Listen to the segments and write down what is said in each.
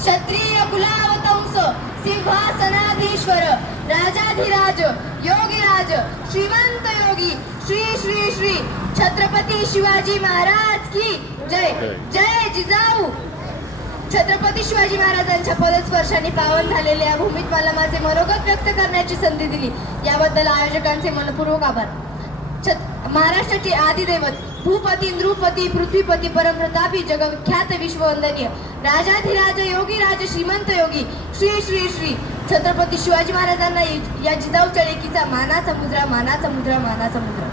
क्षत्रिय कुलावतंस सिंहासनाधीश्वर राजाधिराज योगीराज श्रीमंत योगी श्री श्री श्री छत्रपती शिवाजी महाराज की जय. जय जिजाऊ. छत्रपती शिवाजी महाराजांच्या पदस्पर्शाने पावन झालेल्या या भूमीत मला माझे मनोगत व्यक्त करण्याची संधी दिली याबद्दल आयोजकांचे मनपूर्वक आभार. महाराष्ट्राचे आदिदैवत भूपती नृपती पृथ्वीपती परमप्रतापी जगविख्यात विश्ववंदनीय राजाधिराज योगीराज श्रीमंत योगी श्री श्री श्री छत्रपती शिवाजी महाराजांना या जिजाऊ चळेकीचा मानाचा मुद्रा मानाचा मुद्रा मानाचा मुद्रा.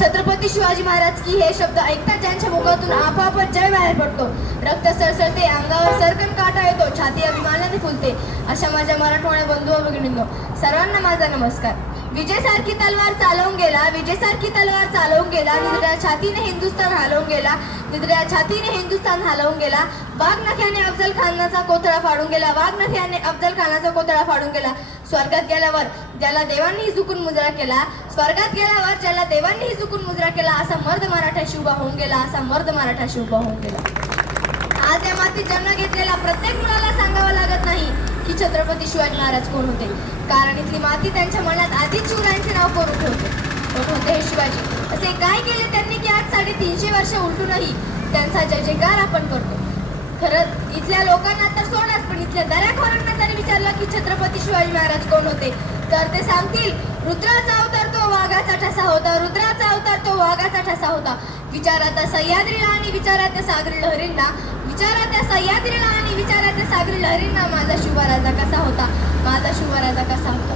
छत्रपती शिवाजी महाराज की हे शब्द ऐकता ज्यांच्या मुखातून आपोआप जय बाहेर पडतो. रक्त सळसळते, अंगावर सरकन काटा येतो, छाती अभिमानाने फुलते. अशा माझ्या मराठवाड्या बंधू व भगिनींनो, सर्वांना माझा नमस्कार. विजयसारखी तलवार चालवून गेला, विजयसारखी तलवार चालवून गेला, निद्र्या छातीने हिंदुस्थान हलवून गेला, निद्र्या छातीने हिंदुस्थान हलवून गेला. वाघनख्याने अफजल खानाचा कोथळा फाडून गेला, वाघनख्याने अफजल खानाचा कोथळा फाडून गेला. स्वर्गात गेल्यावर ज्याला देवांनी झुकून मुजरा केला, स्वर्गात गेल्यावर ज्याला देवांनी झुकून मुजरा केला, असा मर्द मराठा शिवबा होऊन गेला, असा मर्द मराठा शिवबा होऊन गेला. आज या मातीत जन्म घेतलेला प्रत्येक मुलाला सांगावं लागत नाही की छत्रपती शिवाजी महाराज कोण होते, कारण इथली माती त्यांच्या मनात आधीच शिवरायांचे नाव करून ठेवते. कोण होते हे शिवाजी? असे काय केले त्यांनी की आज 350 वर्ष उलटूनही त्यांचा जय जयकार आपण करतो. खरं इथल्या लोकांना तर सोडाच, पण इथल्या दऱ्याखोरांना जरी विचारलं की छत्रपती शिवाजी महाराज कोण होते तर ते सांगतील रुद्राचा अवतार तो वाघाचा ठसा होता, रुद्राचा अवतार तो वाघाचा ठसा होता. विचारा त्या सह्याद्रीला आणि विचारा त्या सागरी लहरींना, विचारा त्या सह्याद्रीला आणि विचारा त्या सागरी लहरींना माझा शिवराजा कसा होता, माझा शिवराजा कसा होता.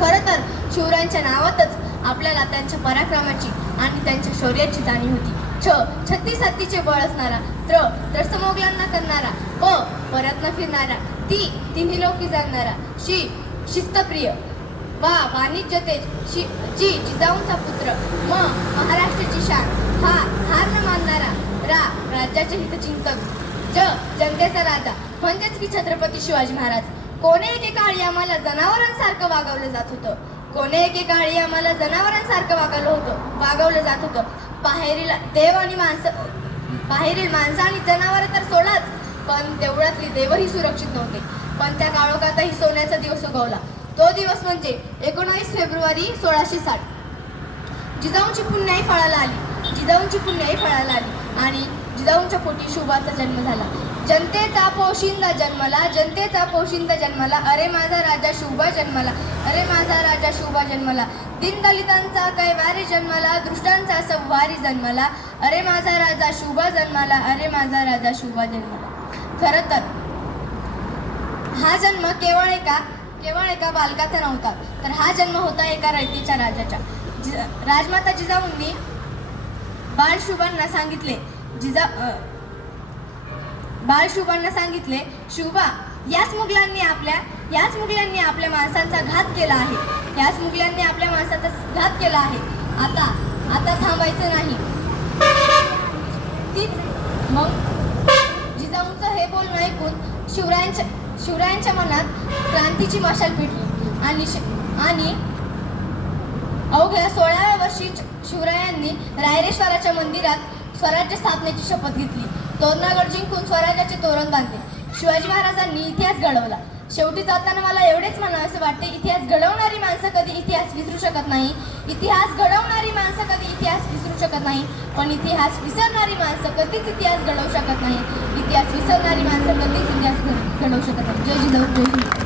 खरं तर शिवरायांच्या नावातच आपल्याला त्यांच्या पराक्रमाची आणि त्यांच्या शौर्याची जाणीव होती. छत्तीस हत्तीचे बळ असणारा, त्रस्तमोगलांना करणारा, परत न फिरणारा, तिन्ही लोकी जाणणारा, शिस्तप्रिय, वाणिज्य तेज, जिजाऊंचा पुत्र, महाराष्ट्राची शान, हार न मानणारा, राज्याचे हितचिंतक, जनतेचा राजा म्हणजेच की छत्रपती शिवाजी महाराज. कोणे एकेकाळी आम्हाला जनावरांसारखं वागवलं जात होतं, कोणे एकेकाळी आम्हाला जनावरांसारखं वागवलं जात होतं. बाहेरील देव आणि बाहेरील माणसं आणि जनावर तर सोडाच, पण देवळातली देवही सुरक्षित नव्हते. पण त्या काळोखातही सोन्याचा दिवस उगवला. तो दिवस म्हणजे 19 फेब्रुवारी 1660. जिजाऊंची पुण्याई फळाला आली, जिजाऊंची पुण्याई फळाला आली आणि जिजाऊंच्या पोटी शुभाचा जन्म झाला. जनतेचा पोशिंदा जन्मला, जनतेचा पोशिंदा जन्मला, अरे माझा राजा शुभा जन्मला, अरे माझा राजा शुभा जन्मला. दीनदलितांचा कैवारी जन्मला, दृष्टांचा संवारी जन्मला, अरे माझा राजा शुभा जन्मला, अरे माझा राजा शुभा जन्मला. खरं तर हा जन्म केवळ एका बालकाचा नव्हता, तर हा जन्म होता एका रयतेच्या राजाचा. राजमाता जिजाऊंनी बाळशुभांना सांगितले, शुभा, याच मुघलांनी आपल्या माणसांचा घात केला आहे, याच मुघलांनी आपल्या माणसाचा घात केला आहे. आता थांबायचं नाही. मग जिजाऊंचं हे बोलणं ऐकून शिवरायांच्या मनात क्रांतीची मशाल पेटली आणि अवघ्या 16व्या वर्षी शिवरायांनी रायरेश्वराच्या मंदिरात स्वराज्य स्थापनेची शपथ घेतली. तोरणागड जिंकून स्वराज्याचे तोरण बांधले. शिवाजी महाराजांनी इतिहास घडवला. शेवटी जाताना मला एवढेच म्हणावेसे वाटते, इतिहास घडवणारी माणसं कधी इतिहास विसरू शकत नाही, इतिहास घडवणारी माणसं कधी इतिहास विसरू शकत नाही, पण इतिहास विसरणारी माणसं कधीच इतिहास घडवू शकत नाही, इतिहास विसरणारी माणसं कधीच इतिहास घडवू शकत नाही. जय जिजाऊ, जय हिंद.